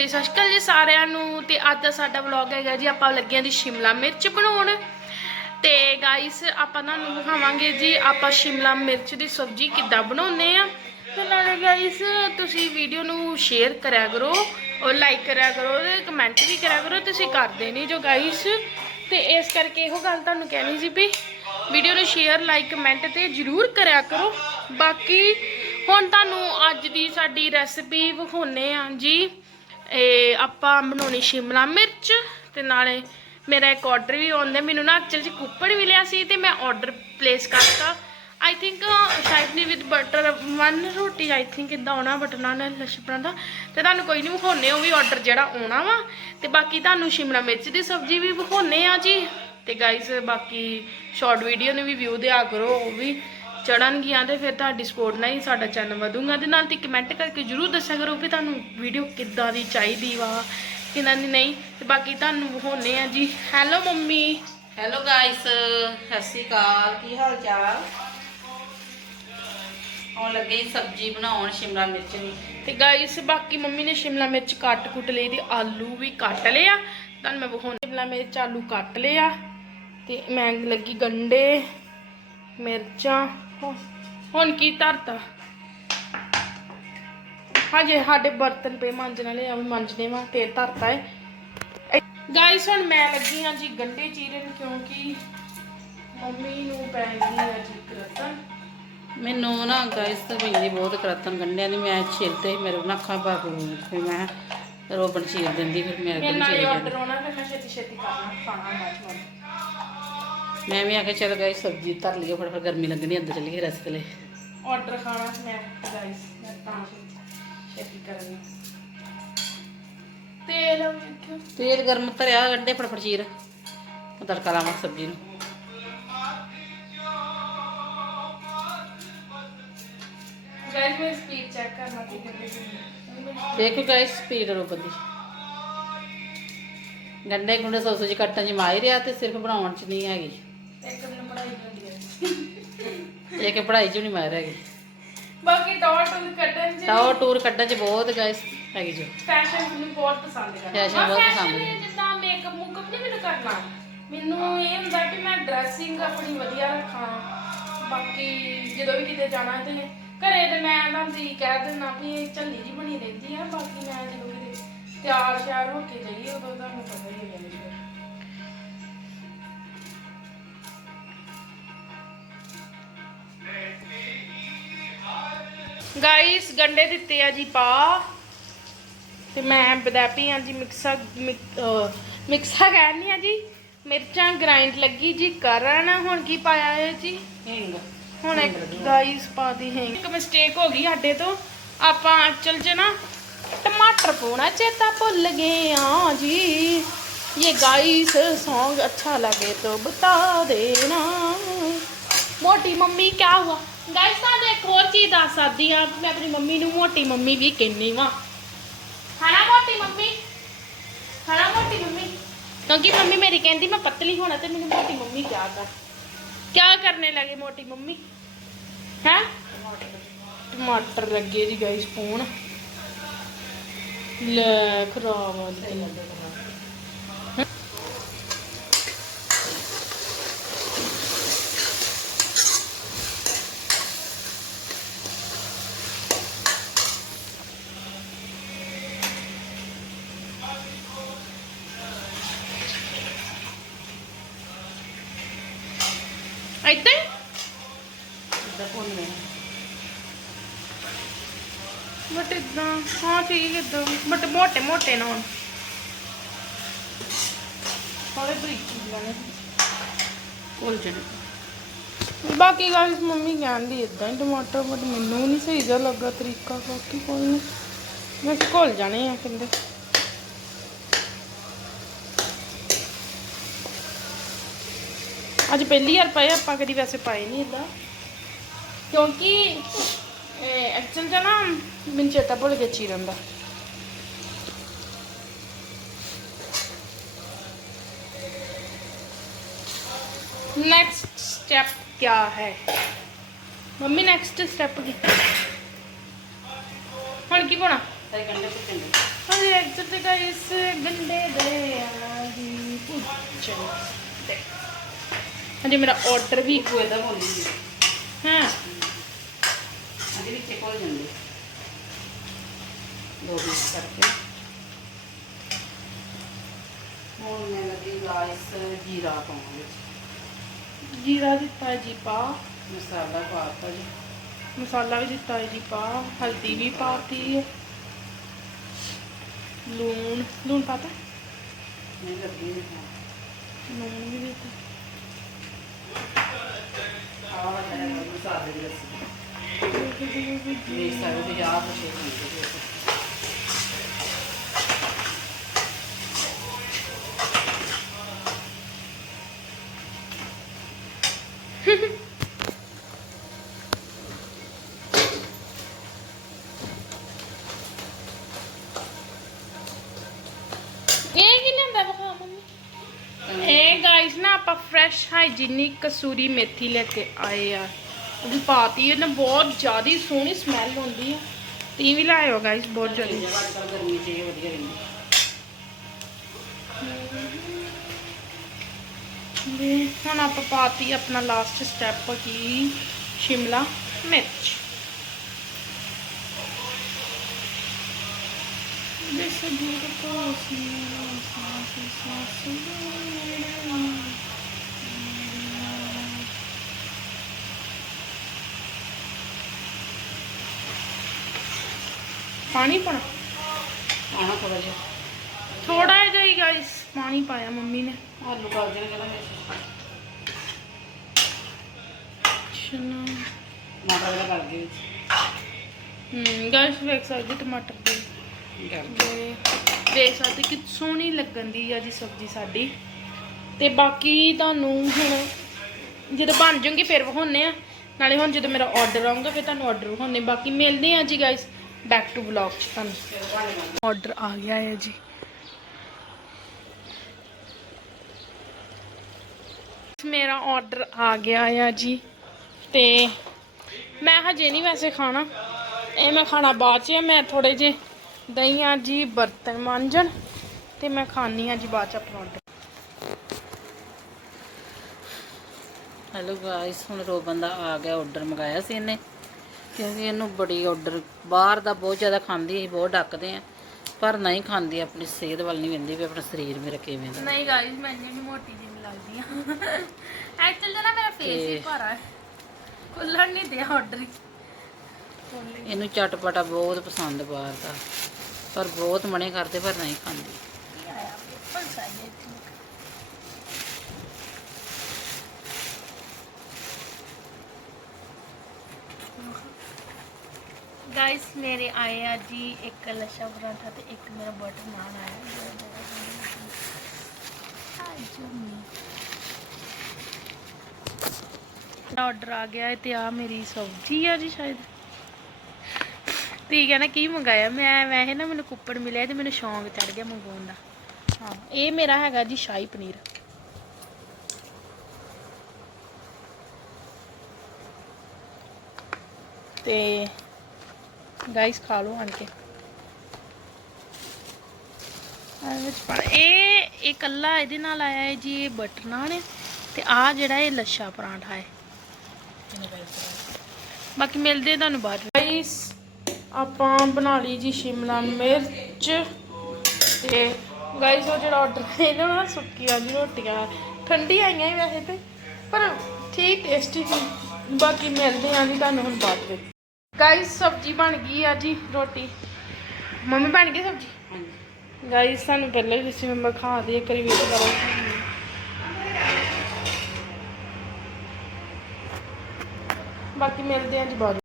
ਤੇ ਸਤਿ ਸ਼੍ਰੀ ਅਕਾਲ ਜੀ ਸਾਰਿਆਂ ਨੂੰ ਤੇ ਅੱਜ ਦਾ ਸਾਡਾ ਵਲੌਗ ਹੈਗਾ ਜੀ, ਆਪਾਂ ਲੱਗਿਆਂ ਦੀ ਸ਼ਿਮਲਾ ਮਿਰਚ ਬਣਾਉਣ। ਤੇ ਗਾਇਸ ਆਪਾਂ ਤੁਹਾਨੂੰ ਵਿਖਾਵਾਂਗੇ ਜੀ, ਆਪਾਂ ਸ਼ਿਮਲਾ ਮਿਰਚ ਦੀ ਸਬਜ਼ੀ ਕਿੱਦਾਂ ਬਣਾਉਂਦੇ ਆ। ਤੇ ਨਾਲੇ ਗਾਇਸ ਤੁਸੀਂ ਵੀਡੀਓ ਨੂੰ ਸ਼ੇਅਰ ਕਰਿਆ ਕਰੋ ਔਰ ਲਾਈਕ ਕਰਿਆ ਕਰੋ ਤੇ ਕਮੈਂਟ ਵੀ ਕਰਿਆ ਕਰੋ, ਤੁਸੀਂ ਕਰਦੇ ਨਹੀਂ ਜੋ ਗਾਇਸ ਤੇ ਇਸ ਕਰਕੇ ਇਹੋ ਗੱਲ ਤੁਹਾਨੂੰ ਕਹਿਣੀ ਸੀ ਵੀ ਵੀਡੀਓ ਨੂੰ ਸ਼ੇਅਰ ਲਾਈਕ ਕਮੈਂਟ ਤੇ ਜਰੂਰ ਕਰਿਆ ਕਰੋ। ਬਾਕੀ ਹੁਣ ਤੁਹਾਨੂੰ ਅੱਜ ਦੀ ਸਾਡੀ ਰੈਸਪੀ ਵਿਖਾਉਨੇ ਆ ਜੀ। ਇਹ ਆਪਾਂ ਬਣਾਉਣੀ ਸ਼ਿਮਲਾ ਮਿਰਚ ਤੇ ਨਾਲੇ ਮੇਰਾ ਇੱਕ ਆਰਡਰ ਵੀ ਆਉਂਦਾ। ਮੈਨੂੰ ਨਾ ਐਕਚੁਅਲ ਚ ਕੁੱਪੜ ਮਿਲਿਆ ਸੀ ਤੇ ਮੈਂ ਆਰਡਰ ਪਲੇਸ ਕਰਤਾ। ਆਈ ਥਿੰਕ ਸ਼ਾਇਦ with butter one roti I think ਇਦਾਂ ਆਉਣਾ ਬਟਰ ਨਾਨ ਲਸ਼ਪਣਾ ਦਾ। ਤੇ ਤੁਹਾਨੂੰ ਕੋਈ ਨਹੀਂ ਵਿਖਾਉਨੇ ਉਹ ਵੀ ਆਰਡਰ ਜਿਹੜਾ ਆਉਣਾ ਵਾ। ਤੇ ਬਾਕੀ ਤੁਹਾਨੂੰ ਸ਼ਿਮਲਾ ਮਿਰਚ ਦੀ ਸਬਜ਼ੀ ਵੀ ਵਿਖਾਉਨੇ ਆ ਜੀ। ਤੇ ਗਾਇਸ ਬਾਕੀ ਸ਼ਾਰਟ ਵੀਡੀਓ ਨੂੰ ਵੀ ਵਿਊ ਦਿਆ ਕਰੋ, ਉਹ ਵੀ। ਚੜਨਗੀਆਂ ਤੇ ਫਿਰ ਤੁਹਾਡੀ ਸਪੋਰਟ ਨਾਲ ਹੀ ਸਾਡਾ ਚੈਨਲ ਵਧੂਗਾ। ਤੇ ਨਾਲ ਤੇ ਕਮੈਂਟ ਕਰਕੇ ਜਰੂਰ ਦੱਸਿਆ ਕਰੋ ਕਿ ਤੁਹਾਨੂੰ ਵੀਡੀਓ ਕਿੱਦਾਂ ਦੀ ਚਾਹੀਦੀ ਵਾ ਕਿੰਨਾ ਦੀ ਨਹੀਂ। ਤੇ ਬਾਕੀ ਤੁਹਾਨੂੰ ਵਿਖਾਉਨੇ ਆ ਜੀ। Hello mummy. ਹੈਲੋ ਗਾਇਸ ਸਤਿ ਸ਼੍ਰੀ ਅਕਾਲ। ਕੀ ਹਾਲ ਚਾਲ? ਹੁਣ ਲੱਗੇ ਸਬਜ਼ੀ ਬਣਾਉਣ ਸ਼ਿਮਲਾ ਮਿਰਚ ਦੀ। ਤੇ ਗਾਇਸ ਬਾਕੀ ਮੰਮੀ ਨੇ ਸ਼ਿਮਲਾ ਮਿਰਚ ਕੱਟ ਕੁੱਟ ਲਈ ਤੇ ਆਲੂ ਵੀ ਕੱਟ ਲਿਆ ਤੁਹਾਨੂੰ ਮੈਂ ਵਿਖਾਉਣੀ ਸ਼ਿਮਲਾ ਮਿਰਚ ਆਲੂ ਕੱਟ ਲਿਆ ਤੇ ਮੈਂ ਲੱਗੀ ਗੰਡੇ ਮਿਰਚਾਂ। ਹੁ- ਹੁਣ ਕੀ ਧਰਤਾ? ਹਜੇ ਸਾਡੇ ਬਰਤਨ ਪੇ ਮਾਂਜਣ ਵਾਲੇ ਆ ਵੀ ਮਾਂਜਦੇ ਵਾ ਤੇ ਧਰਤਾ ਹੈ ਗਾਇਸ ਹੁਣ ਮੈਂ ਲੱਗੀ ਹਾਂ ਜੀ ਗੰਡੇ ਚੀਰਨ ਕਿਉਂਕਿ ਮੰਮੀ ਨੂੰ ਪੈ ਗਈ ਆ ਜੀ ਕਰਤਨ ਮੈਨੂੰ ਨਾ ਗਾਇਸ ਪੈਂਦੀ ਬਹੁਤ ਕਰਤਨ ਗੰਢਿਆਂ ਦੀ ਮੈਂ ਛਿਲਤੇ ਮੇਰੇ ਕੋਲ ਅੱਖਾਂ ਪਾ ਫਿਰ ਮੈਂ ਰੋਬਣ ਚੀਰ ਦਿੰਦੀ ਫਿਰ ਮੇਰੇ ਮੇਰੇ ਕੋਲ ਨਾਲ ਚੀਰ ਆਰਡਰ ਆਉਣਾ ਫਿਰ ਮੈਂ ਛੇਤੀ ਛੇਤੀ ਕਰਨਾ ਖਾਣਾ ਬਾਅਦ ਵਿੱਚ ਮੈਂ ਵੀ ਆਖਿਆ ਚਲ ਗਾਇਸ ਸਬਜ਼ੀ ਧਰ ਲਈਏ ਫਟਾਫਟ ਗਰਮੀ ਲੱਗਣੀ ਅੰਦਰ ਚੱਲੀਏ ਰਸਤੇ ਲਈ। ਆਰਡਰ ਖਾਣਾ ਮੈਂ ਗਾਇਸ ਮੈਂ ਤਾਂ ਛੇਤੀ- ਕਰਨੀ ਤੇਲ ਤੇਲ ਗਰਮ ਧਰਿਆ ਗੰਢੇ ਫਟਾਫਟ ਚੀਰ। ਤੜਕਾ ਲਾਵਾਂ ਸਬਜ਼ੀ ਨੂੰ। ਗਾਇਸ ਮੈਂ ਸਪੀਡ ਚੈੱਕ ਕਰਨਾ ਕੀ ਕਰਦੇ ਸੀ ਦੇਖੋ ਗਾਇਸ ਸਪੀਡ ਰੋਬਣ ਦੀ। ਗੁੰਡੇ ਸੌਸ ਜੀ ਕੱਟਣ ਚ ਮਾਹਿਰ ਆ ਤੇ ਸਿਰਫ ਬਣਾਉਣ ਚ ਨਹੀਂ ਹੈਗੀ। ਇੱਕ ਮੈਨੂੰ ਪੜਾਈ ਹੁੰਦੀ ਹੈ। ਇਹ ਕਿ ਪੜ੍ਹਾਈ ਚ ਨਹੀਂ ਮਾਹਿਰ ਹੈਗੀ। ਬਾਕੀ ਕੱਢਣ ਚ ਟੂਰ ਕੱਢਣ ਚ ਬਹੁਤ ਗਾਇਸ ਹੈਗੀ ਜੋ। ਫੈਸ਼ਨ ਮੈਨੂੰ ਬਹੁਤ ਪਸੰਦ ਕਰਦਾ। Fashion ਬਹੁਤ ਪਸੰਦ। ਹੈ। ਜਿੱਦਾਂ ਮੇਕਅਪ ਮੁਕਅਪ ਨਹੀਂ ਮੈਨੂੰ ਕਰਨਾ। ਮੈਨੂੰ ਇਹ ਹੁੰਦਾ ਕਿ ਮੈਂ ਡਰੈਸਿੰਗ ਆਪਣੀ ਵਧੀਆ ਰੱਖਾਂ। ਬਾਕੀ ਜਦੋਂ ਵੀ ਕਿਤੇ ਜਾਣਾ ਤੇ ਘਰੇ ਤੇ ਮੈਂ ਨਾ ਦੀ ਕਹਿ ਦਿੰਦਾ ਵੀ ਇਹ ਝੱਲੀ ਜੀ ਬਣੀ ਰਹਿੰਦੀ ਆ। ਬਾਕੀ ਮੈਂ ਜਦੋਂ ਕਿਤੇ ਤਿਆਰ ਸ਼ਿਆਰ ਹੋ ਕੇ ਜਾਈਏ ਉਦੋਂ ਤੁਹਾਨੂੰ ਪਤਾ ਹੀ ਹੈ। ਗਾਈਸ ਗੰਡੇ ਦਿੱਤੇ ਆ ਜੀ ਪਾ। ਤੇ ਮੈਂ ਬਦਾਪੀ ਆ ਜੀ ਮਿਕਸਾ ਮਿਕਸਾ ਕਰਨੀ ਆ ਜੀ। ਮਿਰਚਾਂ ਗ੍ਰਾਈਂਡ ਲੱਗੀ ਜੀ ਕਰਨ। ਹੁਣ ਕੀ ਪਾਇਆ ਹੈ ਜੀ? ਹਿੰਗ। ਹੁਣ ਇੱਕ ਗਾਈਸ ਪਾ ਦੀ ਹਿੰਗ। ਇੱਕ ਮਿਸਟੇਕ ਹੋ ਗਈ ਸਾਡੇ ਤੋਂ। ਆਪਾਂ ਚਲ ਜੇ ਨਾ ਟਮਾਟਰ ਪਾਉਣਾ ਚੇਤਾ ਭੁੱਲ ਗਏ ਆ ਜੀ। ਇਹ ਗਾਈਸ ਸੌਂਗ ਅੱਛਾ ਲੱਗੇ ਤੋ ਬਤਾ ਦੇਣਾ। ਮੋਟੀ ਮੰਮੀ ਕੀ ਹੁਆ? ਗਾਇਸ ਤੁਹਾਨੂੰ ਇੱਕ ਹੋਰ ਚੀਜ਼ ਦੱਸ ਸਕਦੀ ਆ ਮੈਂ ਆਪਣੀ ਮੰਮੀ ਨੂੰ, ਮੋਟੀ ਮੰਮੀ ਵੀ ਕਹਿੰਨੀ ਵਾਂ। ਹਣਾ ਮੋਟੀ ਮੰਮੀ? ਹਣਾ ਮੋਟੀ ਮੰਮੀ? ਕਿਉਂਕਿ ਮੰਮੀ ਮੇਰੀ ਕਹਿੰਦੀ, ਮੈਂ ਪਤਲੀ ਹੋਣਾ ਤੇ ਮੈਨੂੰ ਮੋਟੀ ਮੰਮੀ ਕਿਹਾ ਕਰ? ਕਿਆ ਕਰਨੇ ਲੱਗੇ ਮੋਟੀ ਮੰਮੀ? ਹੈ? ਟਮਾਟਰ ਲੱਗੇ ਜੀ ਗਾਇਸ ਫੋਨ ਲੈ, ਖਰਾਬ ਆ ਇਦਾਂ ਹੀ ਇਦਾਂ ਹਾਂ ਠੀਕ ਇਦਾਂ ਬਟ ਮੋਟੇ ਮੋਟੇ ਨਾ ਹੋਣ। ਥੋੜੇ ਬਰੀਕ ਚੀਜ਼ਾਂ ਕੋਲ ਜਿਹੜੇ ਬਾਕੀ ਗਾਇਸ ਮੰਮੀ ਕਹਿੰਦੀ ਇਦਾਂ ਹੀ ਟਮਾਟਰ ਬਟ ਮੈਨੂੰ ਨਹੀਂ ਸਹੀ ਜਿਹਾ ਲੱਗਾ ਤਰੀਕਾ ਬਾਕੀ ਕੋਈ ਨਹੀਂ ਮੈਂ ਕੋਲ ਜਾਣੇ ਆ ਕਹਿੰਦੇ। ਅੱਜ ਪਹਿਲੀ ਵਾਰ ਪਾਏ ਆਪਾਂ ਕਦੀ ਵੈਸੇ ਪਾਏ ਨਹੀਂ ਇਦਾਂ ਕਿਉਂਕਿ ਐਕਚੁਅਲ ਜਨਾ ਮੈਨੂੰ ਚੇਤਾ ਭੁੱਲ ਗਿਆ ਚੀਰਨ ਦਾ। ਨੈਕਸਟ ਸਟੈਪ ਕੀ ਹੈ? ਮੰਮੀ ਨੈਕਸਟ ਸਟੈਪ ਕੀ? ਹੁਣ ਕੀ ਪਾਉਣਾ? ਤੇ ਗੰਡੇ ਕੁੱਟਣੇ ਹੁਣ ਐਕਚੁਅਲ ਤੇ ਗਾਇਸ ਗੰਡੇ ਦੇ ਹਾਂਜੀ ਮੇਰਾ ਆਰਡਰ ਵੀ ਕੋਈ ਦਾ ਬੋਲੀ ਹਾਂ। ਅਜੇ ਵਿੱਚ ਕੋਲ ਜਾਂਦੇ ਦੋ ਪੀਸ ਕਰਕੇ। ਹੁਣ ਮੈਂ ਲੱਗੀ ਗਾਇਸ ਜੀਰਾ ਪਾਉਣ ਵਿੱਚ। ਜੀਰਾ ਦਿੱਤਾ ਜੀ ਪਾ। ਮਸਾਲਾ ਪਾਤਾ ਜੀ। ਮਸਾਲਾ ਵੀ ਦਿੱਤਾ ਜੀ ਪਾ। ਹਲਦੀ ਵੀ ਪਾਤੀ ਹੈ। ਲੂਣ। ਲੂਣ ਪਾਤਾ ਨਹੀਂ ਲੱਗੀ ਨਹੀਂ ਲੂਣ ਵੀ ਦਿੱਤਾ। ਆਹ ਹੈ ਮਸਾਲੇ ਦੀ ਰਸੀ ਇਹ ਇਹ ਗਾਇਸ ਨਾ ਆਪਾਂ ਫਰੈਸ਼ ਹਾਈਜੀਨਿਕ ਕਸੂਰੀ ਮੇਥੀ ਲੈ ਕੇ ਆਏ ਆ। ਉਹ ਵੀ ਪਾਤੀ ਹੈ ਨਾ ਬਹੁਤ ਜ਼ਿਆਦਾ ਸੋਹਣੀ ਸਮੈਲ ਆਉਂਦੀ ਆ। ਤੀ ਵੀ ਲਾਇਓ ਗਾਇਸ ਬਹੁਤ ਜ਼ਿਆਦਾ। ਅੱਜ ਕੱਲ੍ਹ ਗਰਮੀ ਚ ਇਹ ਵਧੀਆ ਰਹਿੰਦੀ। ਵੀ ਹੁਣ ਆਪਾਂ ਪਾਤੀ ਆਪਣਾ ਲਾਸਟ ਸਟੈਪ ਕੀ? ਸ਼ਿਮਲਾ ਮਿਰਚ। This is beautiful ਪਾਣੀ ਪਾਣਾ ਆਣਾ ਥੋੜਾ ਜਿਹਾ। ਥੋੜਾ ਜਿਹਾ ਹੀ ਗਾਇਸ ਪਾਣੀ ਪਾਇਆ ਮੰਮੀ ਨੇ। ਆਲੂ ਗਲ ਜਾਣ ਜਰਾ ਚਨਾ ਮਾੜਾ ਜਿਹਾ ਗਲ ਗਏ ਹਮ ਗਾਇਸ ਵੇਖ ਸਕਦੇ ਟਮਾਟਰ ਦੇ। ਦੇਖ ਸਕਦੇ ਕਿ ਸੋਹਣੀ ਲੱਗਣ ਦੀ ਆ ਜੀ ਸਬਜ਼ੀ ਸਾਡੀ। ਤੇ ਬਾਕੀ ਤੁਹਾਨੂੰ ਹੁਣ ਜਦੋਂ ਬਣ ਜੂਗੀ ਫਿਰ ਵਿਖਾਉਣੇ ਆ। ਨਾਲੇ ਹੁਣ ਜਦੋਂ ਮੇਰਾ ਆਰਡਰ ਆਊਗਾ ਫਿਰ ਤੁਹਾਨੂੰ ਆਰਡਰ ਵਿਖਾਉਣੇ ਬਾਕੀ ਮਿਲਦੇ ਆ ਜੀ ਗਾਇਸ ਬੈਕ ਟੂ ਵਲੌਗ ਚ ਤੁਹਾਨੂੰ। ਆਰਡਰ ਆ ਗਿਆ ਹੈ ਜੀ। ਮੇਰਾ ਆਰਡਰ ਆ ਗਿਆ ਆ ਜੀ। ਤੇ ਮੈਂ ਹਜੇ ਨਹੀਂ ਵੈਸੇ ਖਾਣਾ। ਇਹ ਮੈਂ ਖਾਣਾ ਬਾਅਦ ਚ ਹੈ। ਮੈਂ ਥੋੜੇ ਜੇ ਦਹੀਂ ਆ ਜੀ, ਬਰਤਨ ਮਾਂਜਣ। ਤੇ ਮੈਂ ਖਾਣੀ ਆ ਜੀ ਬਾਅਦ ਚ ਆਪਣਾ ਆਰਡਰ ਹੈਲੋ ਗਾਇਸ ਹੁਣ ਰੋਬਨ ਦਾ ਆ ਗਿਆ ਆਰਡਰ ਮੰਗਾਇਆ ਸੀ ਇਹਨੇ। ਕਿਉਂਕਿ ਇਹਨੂੰ ਬੜੀ ਆਰਡਰ ਬਾਹਰ ਦਾ ਬਹੁਤ ਜ਼ਿਆਦਾ ਖਾਂਦੀ ਅਸੀਂ ਬਹੁਤ ਡੱਕਦੇ ਆ ਪਰ ਨਹੀਂ ਖਾਂਦੀ ਆਪਣੀ ਸਿਹਤ ਵੱਲ ਨਹੀਂ ਵੰਦੀ ਵੀ ਆਪਣਾ ਸਰੀਰ ਮੇਰਾ ਕਿਵੇਂ ਦਾ। ਨਹੀਂ ਗਾਇਸ ਮੈਂ ਇੰਨੀ ਮੋਟੀ ਜਿਹੀ ਲੱਗਦੀ ਆ ਐਕਚੁਅਲੀ ਨਾ ਮੇਰਾ ਫੇਸ ਹੀ ਭਾਰਾ ਹੈ। ਖੁੱਲਣ ਨਹੀਂ ਦਿਆ ਆਰਡਰ ਇਹਨੂੰ ਚਟਪਟਾ ਬਹੁਤ ਪਸੰਦ ਬਾਹਰ ਦਾ। ਪਰ ਬਹੁਤ ਮਨੇ ਕਰਦੇ ਪਰ ਨਹੀਂ ਖਾਂਦੀ। ਗਾਇਸ ਮੇਰੇ ਆਏ ਆ ਜੀ ਇੱਕ ਲੱਛਾ ਪਰਾਂਠਾ ਤੇ ਇੱਕ ਮੇਰਾ ਬਟਰ ਨਾਨ ਆਇਆ। ਆਰਡਰ ਆ ਗਿਆ ਹੈ ਤੇ ਆ ਮੇਰੀ ਸਬਜ਼ੀ ਆ ਜੀ ਸ਼ਾਇਦ। ਠੀਕ ਹੈ ਨਾ ਕੀ ਮੰਗਾਇਆ? ਮੈਂ ਵੈਸੇ ਨਾ ਮੈਨੂੰ ਕੁੱਪੜ ਮਿਲਿਆ ਤੇ ਮੈਨੂੰ ਸ਼ੌਂਕ ਚੜ ਗਿਆ ਮੰਗਵਾਉਣ ਦਾ। ਹਾਂ, ਇਹ ਮੇਰਾ ਹੈਗਾ ਜੀ ਸ਼ਾਹੀ ਪਨੀਰ। ਤੇ ਗਾਇਸ ਖਾ ਲਓ ਆਣ ਕੇ ਵਿੱਚ ਪਾ ਇਹ ਇਹ ਕੱਲਾ ਇਹਦੇ ਨਾਲ ਆਇਆ ਹੈ ਜੀ, ਇਹ ਬਟਰ ਨਾਨ ਹੈ। ਤੇ ਆ ਜਿਹੜਾ ਇਹ ਲੱਛਾ ਪਰਾਂਠਾ ਹੈ। ਬਾਕੀ ਮਿਲਦੇ ਤੁਹਾਨੂੰ ਬਾਅਦ ਗਾਇਸ ਆਪਾਂ ਬਣਾ ਲਈ ਜੀ ਸ਼ਿਮਲਾ ਮਿਰਚ। ਤੇ ਗਾਇਸ ਉਹ ਜਿਹੜਾ ਆਰਡਰ ਇਹਨਾਂ ਨਾ ਸੁੱਕੀਆਂ ਜੀ ਰੋਟੀਆਂ ਠੰਡੀ ਆਈਆਂ ਹੀ ਵੈਸੇ ਤੇ, ਪਰ ਠੀਕ ਟੇਸਟੀ ਸੀ। ਬਾਕੀ ਮਿਲਦੇ ਆ ਜੀ ਤੁਹਾਨੂੰ ਹੁਣ ਬਾਅਦ ਵਿੱਚ। ਗਾਇਸ ਸਬਜ਼ੀ ਬਣ ਗਈ ਆ ਜੀ, ਰੋਟੀ। ਮੰਮੀ ਬਣ ਗਈ ਸਬਜ਼ੀ? ਹਾਂਜੀ ਗਾਇਸ ਸਾਨੂੰ ਪਹਿਲਾਂ ਹੀ ਦੱਸੀ ਮੈਂ ਖਾ ਦੇ ਕਰੀ ਵੇਟ ਕਰੋ। ਬਾਕੀ ਮਿਲਦੇ ਆ ਜੀ ਬਾਅਦ